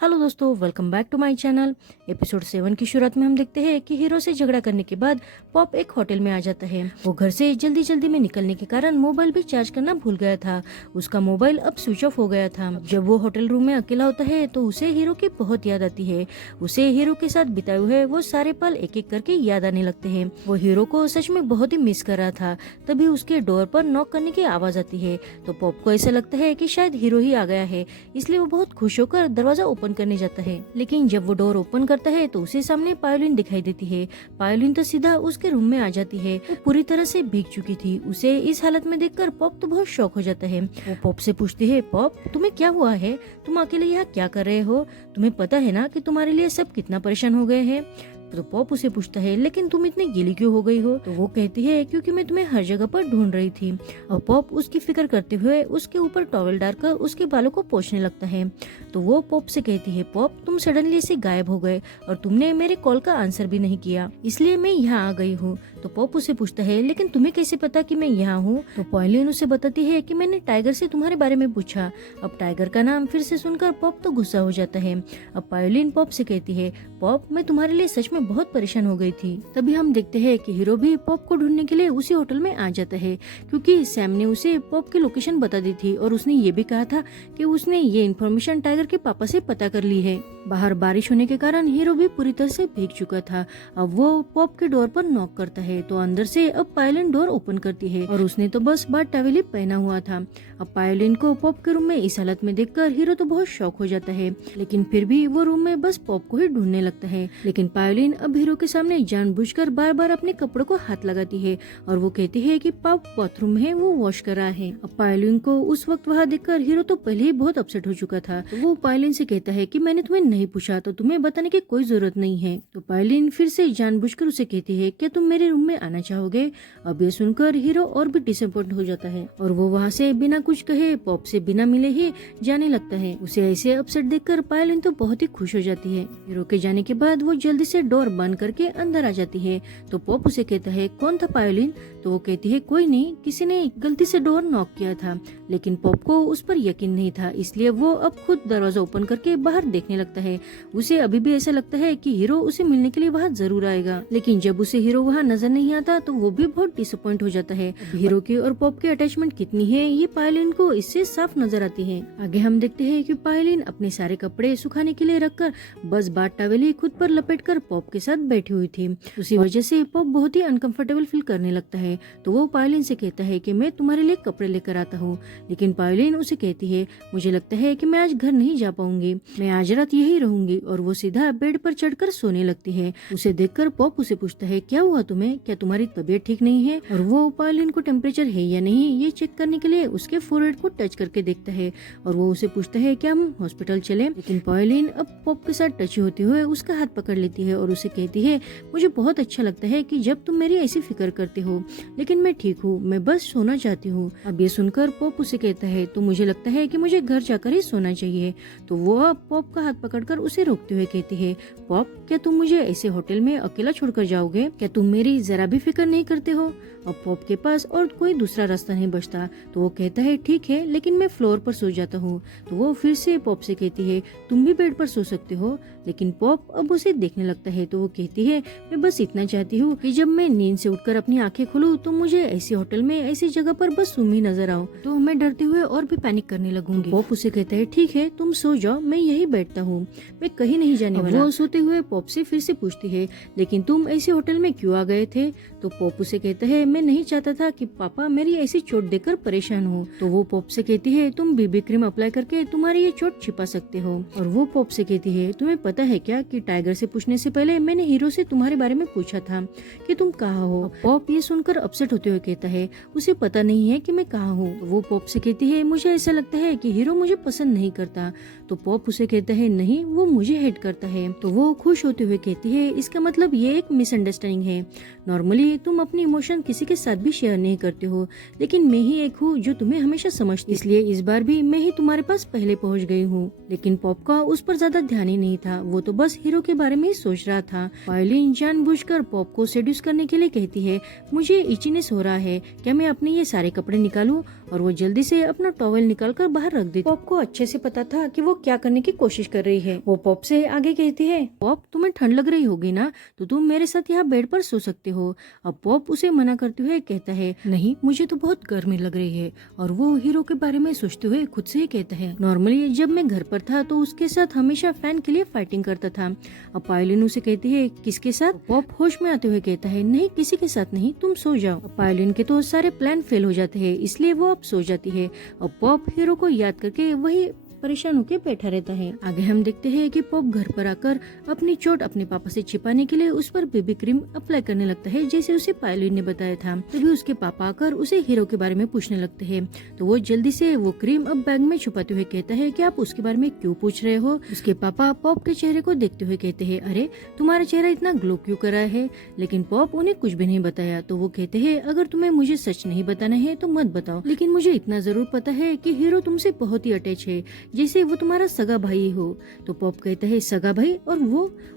Hello दोस्तों, welcome back to my channel. Episode 7 की शुरुआत में हम देखते हैं कि हीरो से झगड़ा करने के बाद पॉप एक होटल में आ जाता है। वो घर से जल्दी जल्दी में निकलने के कारण मोबाइल भी चार्ज करना भूल गया था। उसका मोबाइल अब स्विच ऑफ हो गया था। जब वो होटल रूम में अकेला होता है तो उसे हीरो की बहुत याद आती है। उसे हीरो के साथ बिताए हुए वो सारे पल एक एक करके याद आने लगते हैं। वो हीरो को सच में बहुत ही मिस कर रहा था। तभी उसके डोर पर नॉक करने की आवाज आती है तो पॉप को ऐसा लगता है कि शायद हीरो ही आ गया है, इसलिए वो बहुत खुश होकर दरवाजा ओपन करने जाता है। लेकिन जब वो डोर ओपन करता है तो उसे सामने पायोलिन दिखाई देती है। पायोलिन तो सीधा उसके रूम में आ जाती है। वो पूरी तरह से भीग चुकी थी। उसे इस हालत में देखकर पॉप तो बहुत शॉक हो जाता है। वो पॉप से पूछती है, पॉप तुम्हें क्या हुआ है? तुम अकेले यहाँ क्या कर रहे हो? तुम्हें पता है ना कि तुम्हारे लिए सब कितना परेशान हो गए हैं। तो पॉप उसे पूछता है, लेकिन तुम इतनी गीली क्यों हो गई हो? तो वो कहती है, क्योंकि मैं तुम्हें हर जगह पर ढूंढ रही थी। और पॉप उसकी फिक्र करते हुए उसके ऊपर टॉवेल डालकर उसके बालों को पोंछने लगता है। तो वो पॉप से कहती है, पॉप तुम सडनली ऐसे गायब हो गए और तुमने मेरे कॉल का आंसर भी नहीं किया, इसलिए मैं यहाँ आ गई हूँ। तो पॉप उसे पूछता है, लेकिन तुम्हें कैसे पता कि मैं यहाँ हूँ? तो पायोलिन उसे बताती है कि मैंने टाइगर से तुम्हारे बारे में पूछा। अब टाइगर का नाम फिर से सुनकर पॉप तो गुस्सा हो जाता है। अब पायोलिन पॉप से कहती है, पॉप मैं तुम्हारे लिए सच में बहुत परेशान हो गई थी। तभी हम देखते हैं कि हीरो भी पॉप को ढूंढने के लिए उसी होटल में आ जाता है, क्योंकि सैम ने उसे पॉप की लोकेशन बता दी थी और उसने ये भी कहा था कि उसने ये इन्फॉर्मेशन टाइगर के पापा से पता कर ली है। बाहर बारिश होने के कारण हीरो भी पूरी तरह से भीग चुका था। अब वो पॉप के डोर पर नॉक करता है तो अंदर से अब पायोलिन डोर ओपन करती है और उसने तो बस बात टॉवेल ही पहना हुआ था। अब पायोलिन को पॉप के रूम में इस हालत में देखकर हीरो तो बहुत शॉक हो जाता है, लेकिन फिर भी वो रूम में बस पॉप को ही ढूंढने लगता है। लेकिन पायोलिन अब हीरो के सामने जानबूझकर बार बार अपने कपड़ों को हाथ लगाती है और वो कहती है कि पॉप बाथरूम में है, वो वॉश कर रहा है। अब पायोलिन को उस वक्त वहाँ देखकर हीरो तो पहले ही बहुत अपसेट हो चुका था। तो वो पायोलिन से कहता है कि मैंने तुम्हें नहीं पूछा तो तुम्हें बताने की कोई जरूरत नहीं है। तो पायोलिन फिर से जानबूझकर उसे कहती है, क्या तुम मेरे रूम में आना चाहोगे? अब ये सुनकर हीरो और भी डिसअपॉइंट हो जाता है और वो वहाँ से बिना कुछ कहे पॉप से बिना मिले ही जाने लगता है। उसे ऐसे अपसेट देखकर पायोलिन तो बहुत ही खुश हो जाती है। हीरो के जाने के बाद वो जल्दी से डोर बंद करके अंदर आ जाती है। तो पॉप उसे कहता है, कौन था पायोलिन? तो वो कहती है, कोई नहीं, किसी ने गलती से डोर नॉक किया था। लेकिन पॉप को उस पर यकीन नहीं था, इसलिए वो अब खुद दरवाजा ओपन करके बाहर देखने लगता है। उसे अभी भी ऐसा लगता है कि हीरो उसे मिलने के लिए वहाँ जरूर आएगा, लेकिन जब उसे हीरो वहाँ नजर नहीं आता तो वो भी बहुत डिसअपॉइंट हो जाता है। हीरो की और पॉप की अटैचमेंट कितनी है ये पायोलिन को इससे साफ नजर आती है। आगे हम देखते हैं कि पायोलिन अपने सारे कपड़े सुखाने के लिए रखकर बस बाथ टॉवेल ही खुद पर लपेटकर पॉप के साथ बैठी हुई थी। उसी वजह से पॉप बहुत ही अनकंफर्टेबल फील करने लगता है। तो वो पायोलिन से कहता है कि मैं तुम्हारे लिए कपड़े लेकर आता हूँ, लेकिन पायोलिन उसे कहती है, मुझे लगता है कि मैं आज घर नहीं जा पाऊंगी, मैं आज रात यही रहूंगी। और वो सीधा बेड पर चढ़कर सोने लगती है। उसे देखकर पॉप उसे पूछता है, क्या हुआ तुम्हें? क्या तुम्हारी तबीयत ठीक नहीं है? और वो पायोलिन को टेम्परेचर है या नहीं ये चेक करने के लिए उसके फोरहेड को टच करके देखता है और वो उसे पूछता है, क्या हम हॉस्पिटल चले? लेकिन पायोलिन अब पॉप के साथ टच होते हुए उसका हाथ पकड़ लेती है और उसे कहती है, मुझे बहुत अच्छा लगता है कि जब तुम मेरी ऐसी फिक्र करते हो, लेकिन मैं ठीक हूँ, मैं बस सोना चाहती हूँ। अब ये सुनकर पॉप उसे कहता है, तो मुझे लगता है कि मुझे घर जाकर ही सोना चाहिए। तो वो अब पॉप का हाथ पकड़कर उसे रोकते हुए कहती है, पॉप क्या तुम मुझे ऐसे होटल में अकेला छोड़कर जाओगे? क्या तुम मेरी जरा भी फिक्र नहीं करते हो? अब पॉप के पास और कोई दूसरा रास्ता नहीं बचता तो वो कहता है, ठीक है, लेकिन मैं फ्लोर पर सो जाता हूँ। तो वो फिर से पॉप से कहती है, तुम भी बेड पर सो सकते हो। लेकिन पॉप अब उसे देखने लगता है तो वो कहती है, मैं बस इतना चाहती हूँ कि जब मैं नींद से उठकर अपनी आंखें खोलूं तो मुझे ऐसे होटल में ऐसी जगह पर बस तुम ही नजर आओ, तो मैं डरते हुए और भी पैनिक करने लगूंगी। पॉप उसे कहता है, ठीक है, तुम सो जाओ, मैं यही बैठता हूँ, मैं कहीं नहीं जाने वाला। वो सोते हुए पॉप से फिर से पूछती है, लेकिन तुम ऐसे होटल में क्यों आ गए थे? तो पॉप उसे कहता है, मैं नहीं चाहता था कि पापा मेरी ऐसी चोट देखकर परेशान हो। तो वो पॉप से कहती है, तुम बीबी क्रीम अप्लाई करके तुम्हारी ये चोट छिपा सकते हो। और वो पॉप से कहती है, तुम्हें पता है क्या कि टाइगर से पूछने से पहले मैंने हीरो से तुम्हारे बारे में पूछा था कि तुम कहाँ हो। पॉप ये सुनकर अपसेट होते हुए कहता है, उसे पता नहीं है कि मैं कहाँ हूँ। तो वो पॉप से कहती है, मुझे ऐसा लगता है कि हीरो मुझे पसंद नहीं करता। तो पॉप उसे कहता है, नहीं, वो मुझे हेट करता है। तो वो खुश होते हुए कहती है, इसका मतलब ये एक मिसअंडरस्टैंडिंग है। नॉर्मली तुम अपनी इमोशन किसी के साथ भी शेयर नहीं करते हो, लेकिन मैं ही एक हूँ जो तुम्हें हमेशा समझती, इसलिए इस बार भी मैं ही तुम्हारे पास पहले पहुँच गई हूँ। लेकिन पॉप का उस पर ज्यादा ध्यान ही नहीं था, वो तो बस हीरो के बारे में ही सोच रहा था। पायोलिन जानबूझकर पॉप को सेड्यूस करने के लिए कहती है, मुझे इचीनेस हो रहा है, क्या मैं अपने ये सारे कपड़े निकालूं? और वो जल्दी जल्दी से अपना टॉवेल निकालकर बाहर रख देती। पॉप को अच्छे से पता था कि वो क्या करने की कोशिश कर रही है। वो पॉप से आगे कहती है, पॉप तुम्हें ठंड लग रही होगी ना, तो तुम मेरे साथ यहाँ बेड पर सो सकते हो। अब पॉप उसे मना करते हुए कहता है, नहीं मुझे तो बहुत गर्मी लग रही है। और वो हीरो के बारे में सोचते हुए खुद से ही कहता है, नॉर्मली जब मैं घर पर था तो उसके साथ हमेशा फैन के लिए फाइटिंग करता था। अब पायलिन उसे कहती है, किसके साथ? पॉप होश में आते हुए कहता है, नहीं किसी के साथ नहीं, तुम सो जाओ। अब पायलिन के तो सारे प्लान फेल हो जाते हैं, इसलिए वो अब सो जाती है। अब पॉप हीरो को याद करके वही परेशान होकर बैठा रहता है। आगे हम देखते हैं कि पॉप घर पर आकर अपनी चोट अपने पापा से छिपाने के लिए उस पर बेबी क्रीम अप्लाई करने लगता है, जैसे उसे पायलिन ने बताया था। तभी उसके पापा आकर उसे हीरो के बारे में पूछने लगते हैं, तो वो जल्दी से वो क्रीम अब बैग में छुपाते हुए कहता है कि आप उसके बारे में क्यों पूछ रहे हो। उसके पापा पॉप के चेहरे को देखते हुए कहते हैं, अरे तुम्हारा चेहरा इतना ग्लो क्यों कर रहा है? लेकिन पॉप उन्हें कुछ भी नहीं बताया। तो वो कहते हैं, अगर तुम्हें मुझे सच नहीं बताना है तो मत बताओ, लेकिन मुझे इतना जरूर पता है कि हीरो तुमसे बहुत ही अटैच है, जैसे वो तुम्हारा सगा भाई हो। तो पॉप कहता है, सगा भाई? और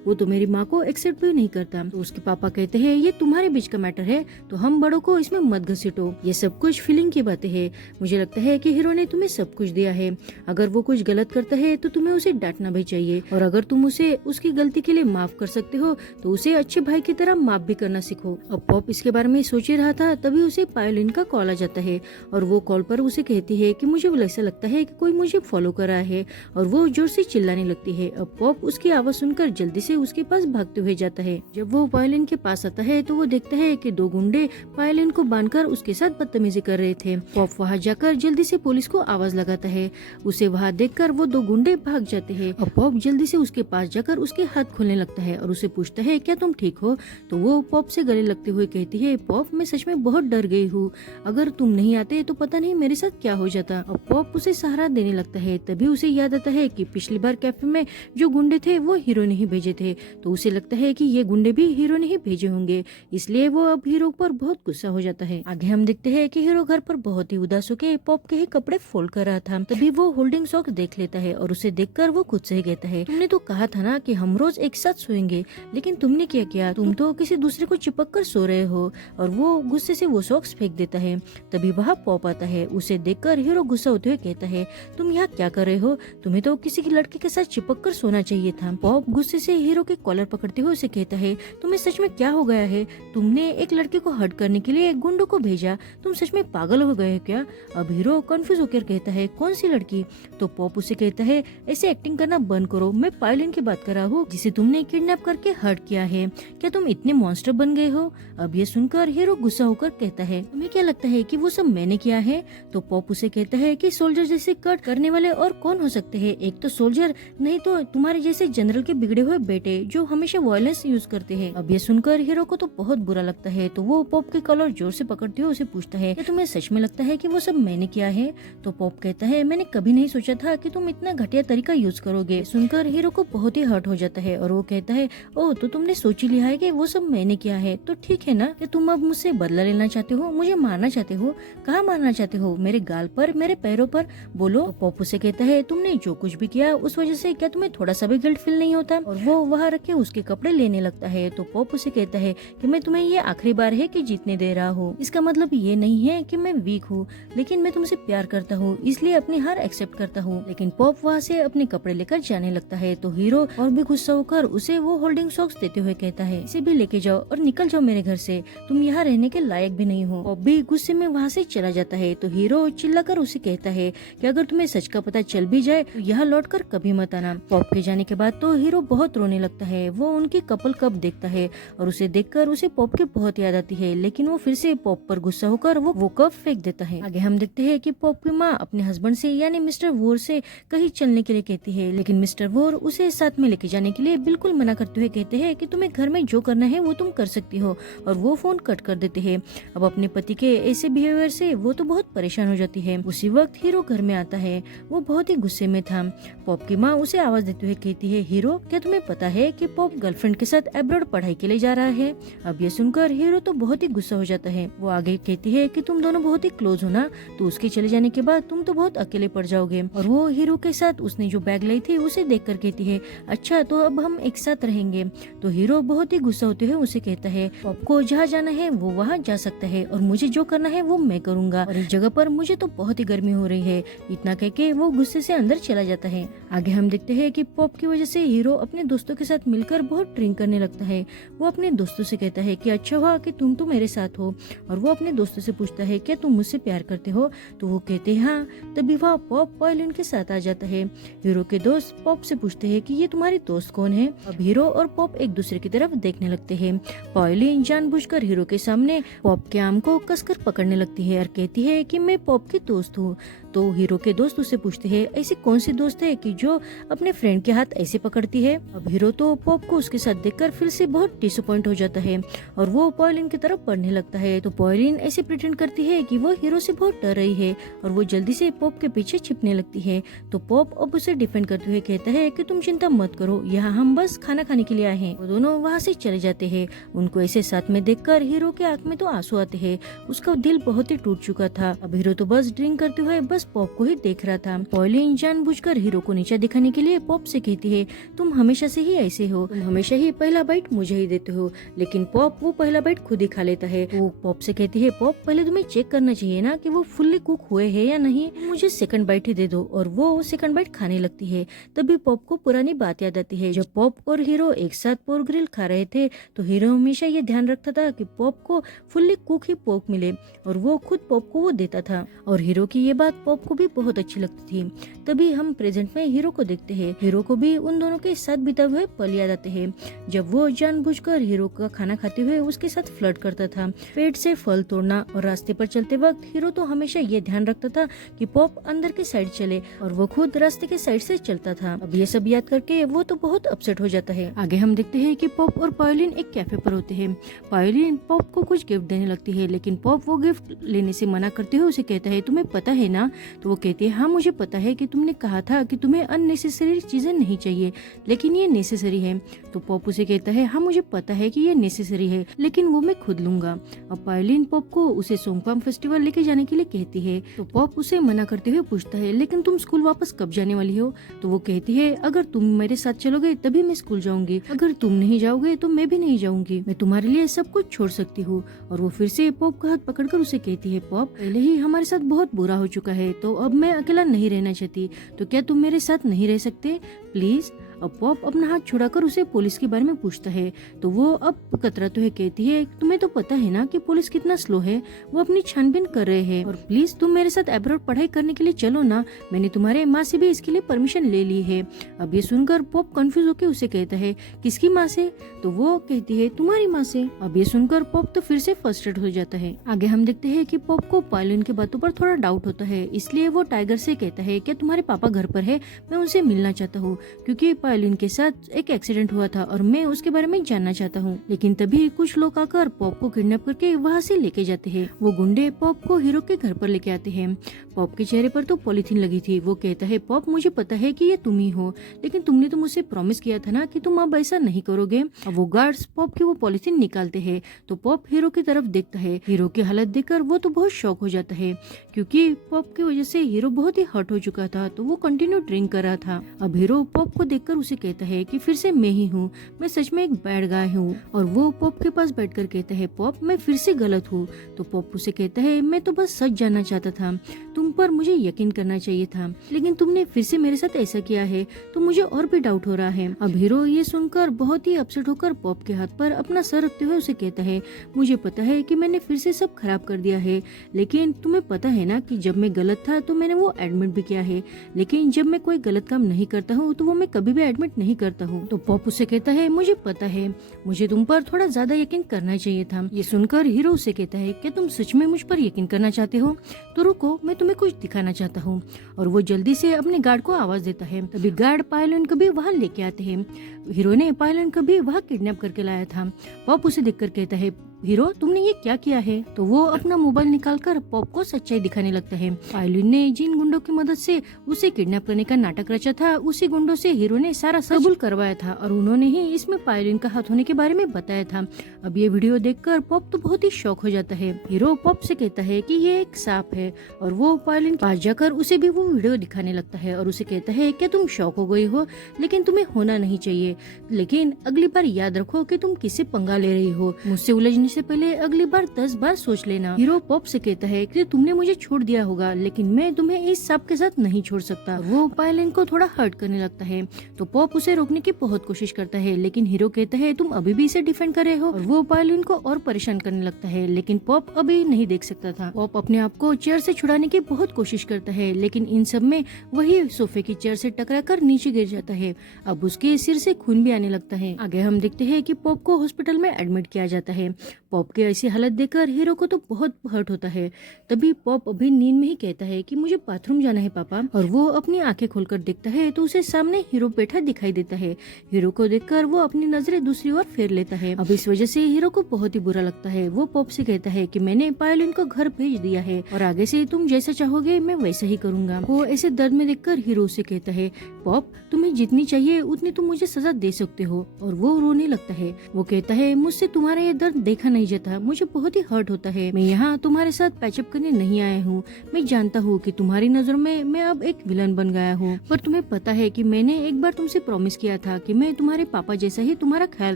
वो तो मेरी माँ को एक्सेप्ट भी नहीं करता। तो उसके पापा कहते हैं, ये तुम्हारे बीच का मैटर है, तो हम बड़ों को इसमें मत घसीटो, ये सब कुछ फीलिंग की बातें हैं। मुझे लगता है कि हीरो ने तुम्हें सब कुछ दिया है, अगर वो कुछ गलत करता है तो तुम्हें उसे डांटना भी चाहिए, और अगर तुम उसे उसकी गलती के लिए माफ कर सकते हो तो उसे अच्छे भाई की तरह माफ भी करना सीखो। अब पॉप इसके बारे में सोच ही रहा था, तभी उसे पायोलिन का कॉल आ जाता है, और वो कॉल पर उसे कहती है कि मुझे ऐसा लगता है कि कोई मुझे फॉलो कर रहा है, और वो जोर से चिल्लाने लगती है। अब पॉप उसकी आवाज सुनकर जल्दी से उसके पास भागते हुए जाता है। जब वो पायोलिन के पास आता है तो वो देखता है कि दो गुंडे पायोलिन को बांधकर उसके साथ बदतमीजी कर रहे थे। पॉप वहाँ जाकर जल्दी से पुलिस को आवाज लगाता है। उसे वहाँ देखकर वो दो गुंडे भाग जाते हैं। अब पॉप जल्दी से उसके पास जाकर उसके हाथ खोलने लगता है और उसे पूछता है, क्या तुम ठीक हो? तो वो पॉप से गले लगते हुए कहती है, पॉप मैं सच में बहुत डर गई हूँ, अगर तुम नहीं आते तो पता नहीं मेरे साथ क्या हो जाता। अब पॉप उसे सहारा देने लगता है। तभी उसे याद आता है कि पिछली बार कैफे में जो गुंडे थे वो हीरो ने ही भेजे थे, तो उसे लगता है कि ये गुंडे भी हीरो ने ही भेजे होंगे, इसलिए वो अब हीरो पर बहुत गुस्सा हो जाता है। आगे हम देखते हैं कि हीरो घर पर बहुत ही उदास होकर पॉप के ही कपड़े फोल्ड कर रहा था। तभी वो होल्डिंग सॉक्स देख लेता है और उसे देखकर वो खुद से ही कहता है, तुमने तो कहा था ना कि हम रोज एक साथ सोएंगे, लेकिन तुमने क्या किया? तुम तो किसी दूसरे को चिपक कर सो रहे हो। और वो गुस्से से वो सॉक्स फेंक देता है। तभी वहाँ पॉप आता है। उसे देखकर हीरो गुस्सा होते हुए कहता है, तुम यहाँ क्या कर रहे हो? तुम्हें तो किसी की लड़के के साथ चिपक कर सोना चाहिए था। पॉप गुस्से से हीरो के कॉलर पकड़ते हुए उसे कहता है, तुम्हें सच में क्या हो गया है? तुमने एक लड़के को हर्ट करने के लिए गुंडों को भेजा, तुम सच में पागल हो गए क्या? अब हीरो कंफ्यूज होकर कहता है, कौन सी लड़की? तो पॉप उसे कहता है, ऐसे एक्टिंग करना बंद करो, मैं पायोलिन की बात कर रहा हूँ, जिसे तुमने किडनैप करके हर्ट किया है। क्या तुम इतने मॉन्स्टर बन गए हो? अब ये सुनकर हीरो गुस्सा होकर कहता है, तुम्हें क्या लगता है कि वो सब मैंने किया है? तो पॉप उसे कहता है कि सोल्जर जैसे कट करने वाले और कौन हो सकते हैं? एक तो सोल्जर, नहीं तो तुम्हारे जैसे जनरल के बिगड़े हुए बेटे जो हमेशा वायलेंस यूज करते हैं। अब ये सुनकर हीरो को तो बहुत बुरा लगता है। तो वो पॉप के कॉलर जोर से पकड़ते हुए उसे पूछता है, क्या तुम्हें सच में लगता है कि वो सब मैंने किया है? तो पॉप कहता है, मैंने कभी नहीं सोचा था कि तुम इतना घटिया तरीका यूज करोगे। सुनकर हीरो को बहुत ही हर्ट हो जाता है और वो कहता है, ओह तो तुमने सोच ही लिया है कि वो सब मैंने किया है, तो ठीक है ना? कि तुम अब मुझसे बदला लेना चाहते हो, मुझे मारना चाहते हो? कहाँ मारना चाहते हो? मेरे गाल पर, मेरे पैरों पर? बोलो। पॉप उसे कहता है, तुमने जो कुछ भी किया उस वजह से क्या तुम्हें थोड़ा सा भी गिल्ट फील नहीं होता? और वो वहाँ रखे उसके कपड़े लेने लगता है। तो पॉप उसे कहता है कि मैं तुम्हें ये आखिरी बार है कि जीतने दे रहा हूँ, इसका मतलब ये नहीं है कि मैं वीक हूँ, लेकिन मैं तुमसे प्यार करता हूँ, इसलिए अपनी हार एक्सेप्ट करता हूँ। लेकिन पॉप वहाँ से अपने कपड़े लेकर जाने लगता है। तो हीरो और भी गुस्सा होकर उसे वो होल्डिंग सॉक्स देते हुए कहता है, इसे भी लेके जाओ और निकल जाओ मेरे घर से, तुम यहाँ रहने के लायक भी नहीं हो। पॉप भी गुस्से में वहाँ से चला जाता है। तो हीरो चिल्लाकर उसे कहता है कि अगर तुम्हें सच का पता चल भी जाए तो यहाँ लौट कर कभी मत आना। पॉप के जाने के बाद तो हीरो बहुत रोने लगता है। वो उनकी कपल कप देखता है और उसे देखकर उसे पॉप की बहुत याद आती है, लेकिन वो फिर से पॉप पर गुस्सा होकर वो कप फेंक देता है। आगे हम देखते हैं कि पॉप की माँ अपने हस्बैंड से यानी मिस्टर वोर से कहीं चलने के लिए कहती है, लेकिन मिस्टर वोर उसे साथ में लेके जाने के लिए बिल्कुल मना करते हुए कहते हैं कि तुम्हें घर में जो करना है वो तुम कर सकती हो, और वो फोन कट कर देते हैं। अब अपने पति के ऐसे बिहेवियर से वो तो बहुत परेशान हो जाती है। उसी वक्त हीरो घर में आता है। वो बहुत ही गुस्से में था। पॉप की माँ उसे आवाज देते हुए कहती है, हीरो क्या तुम्हें पता है कि पॉप गर्लफ्रेंड के साथ अब्रॉड पढ़ाई के लिए जा रहा है। अब ये सुनकर हीरो तो बहुत ही गुस्सा हो जाता है। वो आगे कहती है कि तुम दोनों बहुत ही क्लोज हो ना, तो उसके चले जाने के बाद तुम तो बहुत अकेले पड़ जाओगे। और वो हीरो के साथ उसने जो बैग लाई थी उसे देखकर कहती है, अच्छा तो अब हम एक साथ रहेंगे। तो हीरो बहुत ही गुस्सा होते हुए उसे कहता है, पॉप को जहाँ जाना है वो वहाँ जा सकता है और मुझे जो करना है वो मैं करूँगा, और इस जगह पर मुझे तो बहुत ही गर्मी हो रही है। इतना कह के वो गुस्से से अंदर चला जाता है। आगे हम देखते हैं कि पॉप की वजह से हीरो अपने दोस्तों के साथ मिलकर बहुत ड्रिंक करने लगता है। वो अपने दोस्तों से कहता है कि अच्छा हुआ कि तुम तो मेरे साथ हो, और वो अपने दोस्तों से पूछता है क्या तुम मुझसे प्यार करते हो, तो वो कहते हैं हाँ। तभी वह पॉप पायलिन के साथ आ जाता है। हीरो के दोस्त पॉप से पूछते हैं कि ये तुम्हारी दोस्त कौन है। अब हीरो और पॉप एक दूसरे की तरफ देखने लगते हैं। पायलिन जानबूझकर हीरो के सामने पॉप के आर्म को कसकर पकड़ने लगती है और कहती है कि मैं पॉप की दोस्त हूँ। तो हीरो के दोस्त उससे पूछते हैं ऐसी कौन सी दोस्त है कि जो अपने फ्रेंड के हाथ ऐसे पकड़ती है। अब हीरो तो पॉप को उसके साथ देखकर फिर से बहुत डिसअपॉइंट हो जाता है और वो पॉलिन की तरफ बढ़ने लगता है। तो पॉलिन ऐसे प्रिटेंड करती है कि वो हीरो से बहुत डर रही है और वो जल्दी से पॉप के पीछे छिपने लगती है। तो पॉप अब उसे डिफेंड करते हुए कहता है कि तुम चिंता मत करो, यहाँ हम बस खाना खाने के लिए आए हैं। वो दोनों वहाँ से चले जाते हैं। उनको ऐसे साथ में देखकर हीरो के आंख में तो आंसू आते हैं। उसका दिल बहुत ही टूट चुका था। अब हीरो तो बस ड्रिंक करते हुए बस पॉप को ही देख रहा था। पॉलिन जानबूझकर हीरो को नीचा दिखाने के लिए पॉप से कहती है तुम हमेशा से ही ऐसे हो, तुम हमेशा ही पहला बाइट मुझे ही देते हो। लेकिन पॉप वो पहला बाइट खुद ही खा लेता है। वो पॉप से कहती है पॉप पहले तुम्हें चेक करना चाहिए ना कि वो फुल्ली कुक हुए हैं या नहीं, मुझे सेकंड बाइट ही दे दो। और वो सेकंड बाइट खाने लगती है। तभी पॉप को पुरानी बात याद आती है। जब पॉप और हीरो एक साथ पोर्क ग्रिल खा रहे थे तो हीरो हमेशा ये ध्यान रखता था कि पॉप को फुल्ली कुक ही पोर्क मिले और वो खुद पॉप को वो देता था। और हीरो की ये बात पॉप को भी बहुत अच्छी लगती थी। तभी हम प्रेजेंट में हीरो को देखते हैं। हीरो को भी उन दोनों के साथ बिताए हुए पल याद आते हैं जब वो जानबूझकर हीरो का खाना खाते हुए उसके साथ फ्लर्ट करता था। पेट से फल तोड़ना और रास्ते पर चलते वक्त हीरो तो हमेशा ये ध्यान रखता था कि पॉप अंदर के साइड चले और वो खुद रास्ते के साइड से चलता था। अब ये सब याद करके वो तो बहुत अपसेट हो जाता है। आगे हम देखते हैं कि पॉप और पायोलिन एक कैफे पर होते हैं। पायोलिन पॉप को कुछ गिफ्ट देने लगती है, लेकिन पॉप वो गिफ्ट लेने से मना करते हुए उसे कहता है तुम्हें पता है ना। तो वो कहती है हाँ मुझे पता है कि तुमने कहा था कि तुम्हें अननेसेसरी चीजें नहीं चाहिए, लेकिन ये नेसेसरी है। तो पॉप उसे कहता है हाँ मुझे पता है कि ये नेसेसरी है, लेकिन वो मैं खुद लूंगा। अब पायोलिन पॉप को उसे सोंगपाम फेस्टिवल लेके जाने के लिए कहती है। तो पॉप उसे मना करते हुए पूछता है लेकिन तुम स्कूल वापस कब जाने वाली हो। तो वो कहती है अगर तुम मेरे साथ चलोगे तभी मैं स्कूल जाऊंगी, अगर तुम नहीं जाओगे तो मैं भी नहीं जाऊंगी, मैं तुम्हारे लिए सब कुछ छोड़ सकती हूँ। और वो फिर से पॉप का हाथ पकड़कर उसे कहती है पॉप पहले ही हमारे साथ बहुत बुरा हो चुका है, तो अब मैं अकेला नहीं रहना चाहती, तो क्या तुम मेरे साथ नहीं रह सकते प्लीज। अब पॉप अपना हाथ छुड़ाकर उसे पुलिस के बारे में पूछता है। तो वो अब कतराते हुए कहती है तुम्हें तो पता है ना कि पुलिस कितना स्लो है, वो अपनी छानबीन कर रहे हैं, और प्लीज तुम मेरे साथ अब्रॉड पढ़ाई करने के लिए चलो ना, मैंने तुम्हारे माँ से भी इसके लिए परमिशन ले ली है। अब ये सुनकर पॉप कंफ्यूज होकर उसे कहता है किसकी माँ से। तो वो कहती है तुम्हारी माँ से। अब ये सुनकर पॉप तो फिर से फ्रस्ट्रेट हो जाता है। आगे हम देखते हैं कि पॉप को पायोलिन की बातों पर थोड़ा डाउट होता है, इसलिए वो टाइगर से कहता है क्या तुम्हारे पापा घर पर है, मैं उनसे मिलना चाहता हूँ, क्योंकि पायोलिन के साथ एक एक्सीडेंट हुआ था और मैं उसके बारे में जानना चाहता हूँ। लेकिन तभी कुछ लोग आकर पॉप को किडनैप करके वहाँ से लेके जाते हैं। वो गुंडे पॉप को हीरो के घर पर लेके आते हैं। पॉप के चेहरे पर तो पॉलीथीन लगी थी। वो कहता है पॉप मुझे पता है कि ये तुम ही हो, लेकिन तुमने तो मुझसे प्रॉमिस किया था ना कि तुम अब ऐसा नहीं करोगे। अब वो गार्ड्स पॉप की वो पॉलीथीन निकालते हैं तो पॉप हीरो की तरफ देखता है। हीरो की हालत देखकर वो तो बहुत शॉक हो जाता है, क्योंकि पॉप की वजह से हीरो बहुत ही हर्ट हो चुका था, तो वो कंटिन्यू ड्रिंक कर रहा था। अब हीरो पॉप को देखकर उसे कहता है कि फिर से मैं ही हूँ, मैं सच में एक बैड गाय हूँ। और वो पॉप के पास बैठकर कहता है पॉप मैं फिर से गलत हूँ। तो पॉप उसे कहता है मैं तो बस सच जानना चाहता था, तुम पर मुझे यकीन करना चाहिए था, लेकिन तुमने फिर से मेरे साथ ऐसा किया है तो मुझे और भी डाउट हो रहा है। अब हीरो ये सुनकर बहुत ही अपसेट होकर पॉप के हाथ पर अपना सर रखते हुए उसे कहता है मुझे पता है कि मैंने फिर से सब खराब कर दिया है, लेकिन तुम्हें पता है ना कि जब मैं गलत था तो मैंने वो एडमिट भी किया है, लेकिन जब मैं कोई गलत काम नहीं करता हूँ तो वो मैं कभी भी एडमिट नहीं करता हूँ। तो पॉप उसे कहता है मुझे पता है, मुझे तुम पर थोड़ा ज्यादा यकीन करना चाहिए था। ये सुनकर हीरो उसे कहता है क्या तुम सच में मुझ पर यकीन करना चाहते हो, तो रुको मैं तुम्हें कुछ दिखाना चाहता हूँ। और वो जल्दी से अपने गार्ड को आवाज देता है। तभी गार्ड पायोलिन को भी वहाँ लेके आते हैं। हीरो ने पायोलिन को भी वहाँ किडनैप करके लाया था। पॉप उसे देखकर कहता है हीरो तुमने ये क्या किया है? तो वो अपना मोबाइल निकालकर पॉप को सच्चाई दिखाने लगता है। पायलिन ने जिन गुंडों की मदद से उसे किडनैप करने का नाटक रचा था, उसी गुंडों से हीरो ने सारा कबूल करवाया था और उन्होंने ही इसमें पायलिन का हाथ होने के बारे में बताया था। अब ये वीडियो देखकर पॉप तो बहुत ही शौक हो जाता है। हीरो पॉप से कहता है कि ये एक सांप है और वो पायलिन के पास जाकर उसे भी वो वीडियो दिखाने लगता है और उसे कहता है कि तुम शौक हो गई हो, लेकिन तुम्हें होना नहीं चाहिए। लेकिन अगली बार याद रखो कि तुम किससे पंगा ले रही हो। मुझसे उलझने से पहले अगली बार 10 बार सोच लेना। हीरो पॉप से कहता है कि तुमने मुझे छोड़ दिया होगा, लेकिन मैं तुम्हें इस सांप के साथ नहीं छोड़ सकता। वो पायलिन को थोड़ा हर्ट करने लगता है तो पॉप उसे रोकने की बहुत कोशिश करता है, लेकिन हीरो कहता है तुम अभी भी इसे डिफेंड कर रहे हो और वो पायलिन को और परेशान करने लगता है, लेकिन पॉप अभी नहीं देख सकता था। पॉप अपने आप को चेयर से छुड़ाने की बहुत कोशिश करता है, लेकिन इन सब में वही सोफे की चेयर से टकराकर नीचे गिर जाता है। अब उसके सिर से खून भी आने लगता है। आगे हम देखते हैं कि पॉप को हॉस्पिटल में एडमिट किया जाता है। पॉप की ऐसी हालत देखकर हीरो को तो बहुत हर्ट होता है। तभी पॉप अभी नींद में ही कहता है कि मुझे बाथरूम जाना है पापा, और वो अपनी आंखें खोलकर देखता है तो उसे सामने हीरो बैठा दिखाई देता है। हीरो को देखकर वो अपनी नजरें दूसरी ओर फेर लेता है। अब इस वजह से हीरो को बहुत ही बुरा लगता है। वो पॉप से कहता है कि मैंने पायलिन को घर भेज दिया है और आगे से तुम जैसा चाहोगे मैं वैसा ही करूंगा। वो ऐसे दर्द में देखकर हीरो से कहता है पॉप तुम्हें जितनी चाहिए उतनी तुम मुझे सजा दे सकते हो, और वो रोने लगता है। वो कहता है मुझसे तुम्हारा ये दर्द देखा नहीं जाता, मुझे बहुत ही हर्ट होता है। मैं यहाँ तुम्हारे साथ पैचअप करने नहीं आया हूँ। मैं जानता हूँ कि तुम्हारी नजर में मैं अब एक विलन बन गया हूँ, पर तुम्हें पता है कि मैंने एक बार तुमसे प्रॉमिस किया था कि मैं तुम्हारे पापा जैसा ही तुम्हारा ख्याल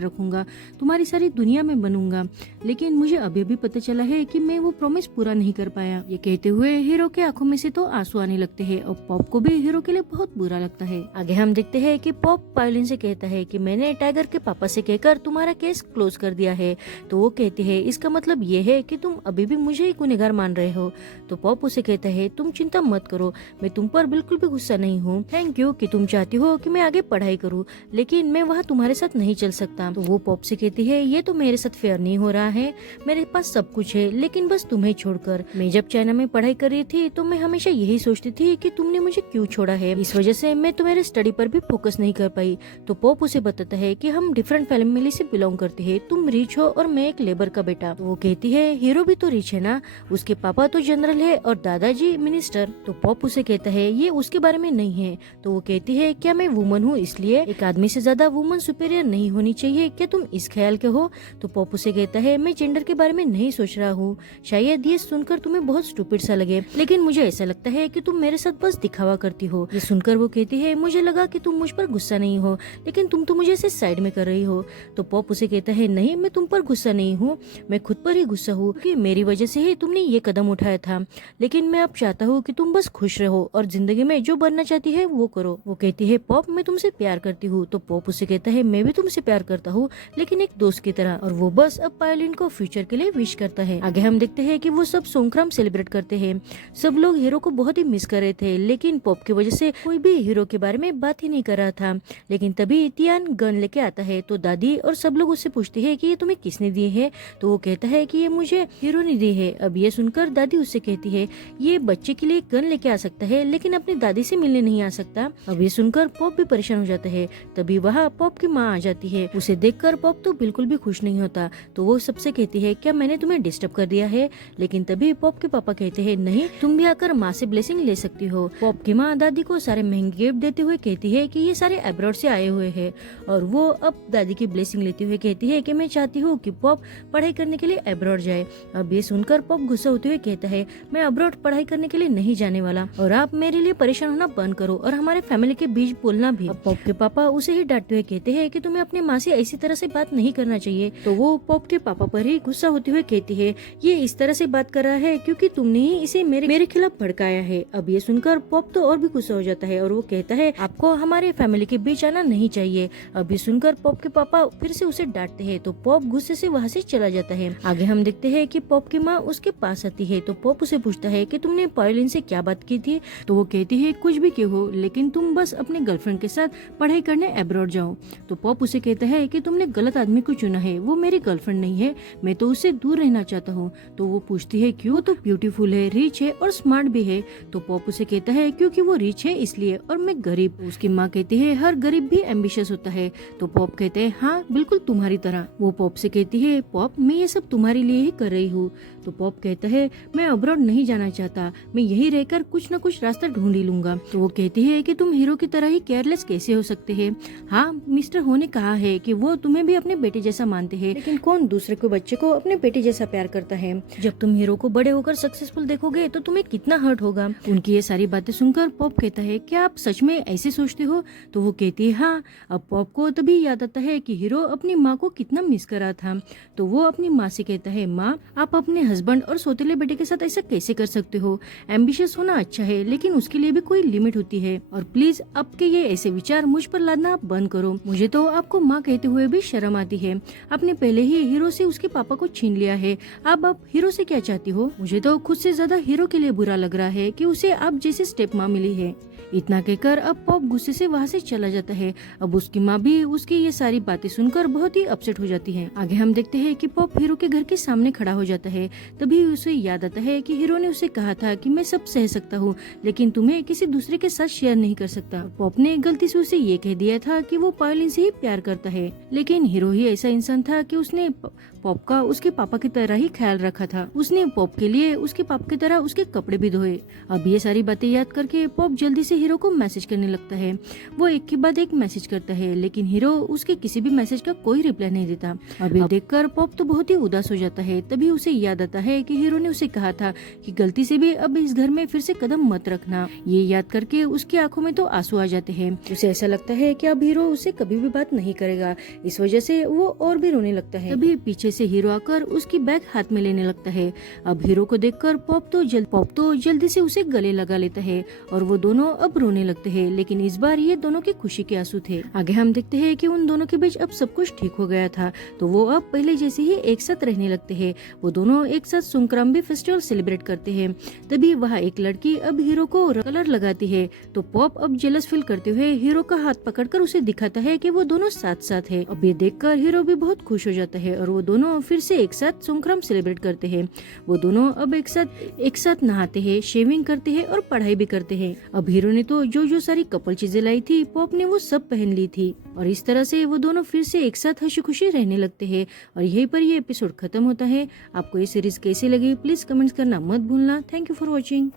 रखूंगा, तुम्हारी सारी दुनिया में बनूंगा, लेकिन मुझे अभी भी पता चला है कि मैं वो प्रॉमिस पूरा नहीं कर पाया। ये कहते हुए हीरो के आंखों में से तो आंसू आने लगते हैं और पॉप को भी हीरो के लिए बहुत बुरा लगता है। आगे हम देखते हैं कि पॉप पायलिन से कहता है कि मैंने टाइगर के पापा से कहकर तुम्हारा केस क्लोज कर दिया है। तो वो कहती है इसका मतलब ये है कि तुम अभी भी मुझे ही गुनहगार मान रहे हो। तो पॉप उसे कहता है तुम चिंता मत करो, मैं तुम पर बिल्कुल भी गुस्सा नहीं हूँ। थैंक यू कि तुम चाहती हो कि मैं आगे पढ़ाई करूँ, लेकिन मैं वहाँ तुम्हारे साथ नहीं चल सकता। तो वो पॉप से कहती है ये तो मेरे साथ फेयर नहीं हो रहा है, मेरे पास सब कुछ है लेकिन बस तुम्हें छोड़कर। मैं जब चाइना में पढ़ाई कर रही थी तो मैं हमेशा यही सोचती थी कि तुमने मुझे क्यों छोड़ा है, इस वजह से मैं तुम्हारे स्टडी पर भी फोकस नहीं कर पाई। तो पॉप उसे बताता है कि हम डिफरेंट फैमिली से बिलोंग करते हैं, तुम रिच हो और मैं एक लेबर का बेटा। तो वो कहती है हीरो भी तो रिच है ना, उसके पापा तो जनरल है और दादाजी मिनिस्टर। तो पॉप उसे कहता है ये उसके बारे में नहीं है। तो वो कहती है क्या मैं वुमन हूँ इसलिए एक आदमी से ज्यादा वुमन सुपीरियर नहीं होनी चाहिए, क्या तुम इस ख्याल के हो? तो पॉप उसे कहता है मैं जेंडर के बारे में नहीं सोच रहा हूँ, शायद ये सुनकर तुम्हें बहुत स्टूपिड सा लगे, लेकिन मुझे ऐसा लगता है कि तुम मेरे साथ बस दिखावा करती हो। ये सुनकर वो कहती है मुझे लगा कि तुम मुझ पर गुस्सा नहीं हो, लेकिन तुम तो मुझे ऐसे साइड में कर रही हो। तो पॉप उसे कहता है नहीं मैं तुम पर गुस्सा नहीं हूँ, मैं खुद पर ही गुस्सा हूँ कि मेरी वजह से ही तुमने ये कदम उठाया था, लेकिन मैं अब चाहता हूँ कि तुम बस खुश रहो और जिंदगी में जो बनना चाहती है वो करो। वो कहती है पॉप मैं तुमसे प्यार करती हूँ। तो पॉप उसे कहता है मैं भी तुमसे प्यार करता हूँ, लेकिन एक दोस्त की तरह। और वो बस अब पायलिन को फ्यूचर के लिए विश करता है। आगे हम देखते हैं कि वो सब संक्रांत सेलिब्रेट करते हैं। सब लोग हीरो को बहुत ही मिस कर रहे थे, लेकिन पॉप की वजह से कोई भी हीरो के बारे में बात ही नहीं कर रहा था। लेकिन तभी तियान गन लेके आता है तो दादी और सब लोग उससे पूछते हैं कि ये तुम्हें किसने दी है? तो वो कहता है कि ये मुझे हीरो ने दी है। अब ये सुनकर दादी उससे कहती है ये बच्चे के लिए गन लेके आ सकता है लेकिन अपनी दादी से मिलने नहीं आ सकता। अब ये सुनकर पॉप भी परेशान हो जाता है। तभी वहाँ पॉप की माँ आ जाती है। उसे देखकर पॉप तो बिल्कुल भी खुश नहीं होता। तो वो सबसे कहती है क्या मैंने तुम्हें डिस्टर्ब कर दिया है? लेकिन तभी पॉप के पापा कहते हैं नहीं, तुम भी आकर माँ से ब्लेसिंग ले सकती हो। पॉप की माँ दादी को सारे महंगे गिफ्ट देते हुए कहती है कि ये सारे अब्रॉड से आए हुए हैं, और वो अब दादी की ब्लेसिंग लेते हुए कहती है कि मैं चाहती हूँ कि पॉप पढ़ाई करने के लिए अब्रॉड जाए। अब ये सुनकर पॉप गुस्सा होते हुए कहता है मैं अब्रॉड पढ़ाई करने के लिए नहीं जाने वाला, और आप मेरे लिए परेशान होना बंद करो और हमारे फैमिली के बीच बोलना भी। अब पॉप के पापा उसे ही डांटते हुए कहते हैं कि तुम्हें अपनी माँ से ऐसी तरह से बात नहीं करना चाहिए। तो वो पॉप के पापा पर ही गुस्सा होते हुए कहती है ये इस तरह से बात कर रहा है क्योंकि तुमने ही इसे मेरे खिलाफ भड़काया है। अब ये सुनकर पॉप तो और भी गुस्सा हो जाता है और वो कहता है आपको हमारे फैमिली के बीच आना नहीं चाहिए। अब ये सुनकर पॉप के पापा फिर से उसे डांटते हैं तो पॉप गुस्से से वहाँ से चला जाता है। आगे हम देखते हैं कि पॉप की माँ उसके पास आती है तो पॉप उसे पूछता है कि तुमने पायलिन से क्या बात की थी? तो वो कहती है कुछ भी क्यों हो, लेकिन तुम बस अपने गर्लफ्रेंड के साथ पढ़ाई करने अब्रॉड जाओ। तो पॉप उसे कहता है कि तुमने गलत आदमी को चुना है, वो मेरी गर्लफ्रेंड नहीं है, मैं तो उससे दूर रहना चाहता हूँ। तो वो पूछती है क्यों? तो ब्यूटीफुल है, रिच है और स्मार्ट भी है। तो पॉप उसे कहता है क्योंकि वो रिच है इसलिए और मैं गरीब। उसकी माँ कहती है हर गरीब भी एम्बिशियस होता है। तो पॉप कहते हैं हाँ बिल्कुल तुम्हारी तरह। वो पॉप से कहती है पॉप पॉप मैं ये सब तुम्हारे लिए ही कर रही हूँ। तो पॉप कहता है मैं अब्रॉड नहीं जाना चाहता, मैं यही रहकर कुछ न कुछ रास्ता ढूंढ ही लूंगा। तो वो कहती है कि तुम हीरो की तरह ही केयरलेस कैसे हो सकते हैं। हाँ, मिस्टर हो ने कहा है कि वो तुम्हें भी अपने बेटे जैसा मानते हैं, लेकिन कौन दूसरे को बच्चे को अपने बेटे जैसा प्यार करता है। जब तुम हीरो को बड़े होकर सक्सेसफुल देखोगे तो तुम्हें कितना हर्ट होगा। उनकी ये सारी बातें सुनकर पॉप कहता है क्या आप सच में ऐसे सोचते हो। तो वो कहती है हाँ। अब पॉप को तभी याद आता है कि हीरो अपनी माँ को कितना मिस कर रहा था। तो वो अपनी माँ से कहता है माँ, आप अपने हस्बैंड और सौतेले बेटे के साथ ऐसा कैसे कर सकते हो। एम्बिशियस होना अच्छा है, लेकिन उसके लिए भी कोई लिमिट होती है। और प्लीज आपके ये ऐसे विचार मुझ पर लादना आप बंद करो। मुझे तो आपको माँ कहते हुए भी शर्म आती है। आपने पहले ही हीरो से उसके पापा को छीन लिया है, अब हीरो से क्या चाहती हो। मुझे तो खुद से ज्यादा हीरो के लिए बुरा लग रहा है कि उसे आप जैसे स्टेप माँ मिली है। इतना कहकर अब पॉप गुस्से से वहाँ से चला जाता है। अब उसकी माँ भी उसकी ये सारी बातें सुनकर बहुत ही अपसेट हो जाती है। आगे हम देखते हैं कि पॉप हीरो के घर के सामने खड़ा हो जाता है। तभी उसे याद आता है कि हीरो ने उसे कहा था कि मैं सब सह सकता हूँ, लेकिन तुम्हें किसी दूसरे के साथ शेयर नहीं कर सकता। पॉप ने गलती से उसे ये कह दिया था कि वो पायोलिन से ही प्यार करता है, लेकिन हीरो ही ऐसा इंसान था कि उसने पॉप का उसके पापा की तरह ही ख्याल रखा था। उसने पॉप के लिए उसके पापा की तरह उसके कपड़े भी धोए। अब ये सारी बातें याद करके पॉप जल्दी से हीरो को मैसेज करने लगता है। वो एक के बाद एक मैसेज करता है, लेकिन हीरो उसके किसी भी मैसेज का कोई रिप्लाई नहीं देता। अब देखकर पॉप तो बहुत ही उदास हो जाता है। तभी उसे याद आता है कि हीरो ने उसे कहा था कि गलती से भी अब इस घर में फिर से कदम मत रखना। ये याद करके उसकी आंखों में तो आंसू आ जाते हैं। उसे ऐसा लगता है कि अब हीरो उससे कभी भी बात नहीं करेगा। इस वजह से वो और भी रोने लगता है। तभी पीछे से हीरो आकर उसकी बैग हाथ में लेने लगता है। अब हीरो को देखकर पॉप तो जल्दी से उसे गले लगा लेता है और वो दोनों अब रोने लगते हैं। लेकिन इस बार ये दोनों के खुशी के आंसू थे। आगे हम देखते हैं कि उन दोनों के बीच अब सब कुछ ठीक हो गया था, तो वो अब पहले जैसे ही एक साथ रहने लगते हैं। वो दोनों एक साथ संक्रांति फेस्टिवल सेलिब्रेट करते हैं। तभी वहाँ एक लड़की अब हीरो को कलर लगाती है। तो पॉप अब जेलस फील करते हुए हीरो का हाथ पकड़कर उसे दिखाता है कि वो दोनों साथ साथ है। अब ये देखकर हीरो भी बहुत खुश हो जाता है और वो दोनों फिर से एक साथ संक्रांति सेलिब्रेट करते हैं। वो दोनों अब एक साथ नहाते हैं, शेविंग करते हैं और पढ़ाई भी करते हैं। अब हीरो ने तो जो सारी कपल चीजें लाई थी, पॉप ने वो सब पहन ली थी और इस तरह से वो दोनों फिर से एक साथ हंसी खुशी रहने लगते हैं। और यहीं पर ये एपिसोड खत्म होता है। आपको ये सीरीज कैसी लगी प्लीज कमेंट्स करना मत भूलना। Thank you for watching.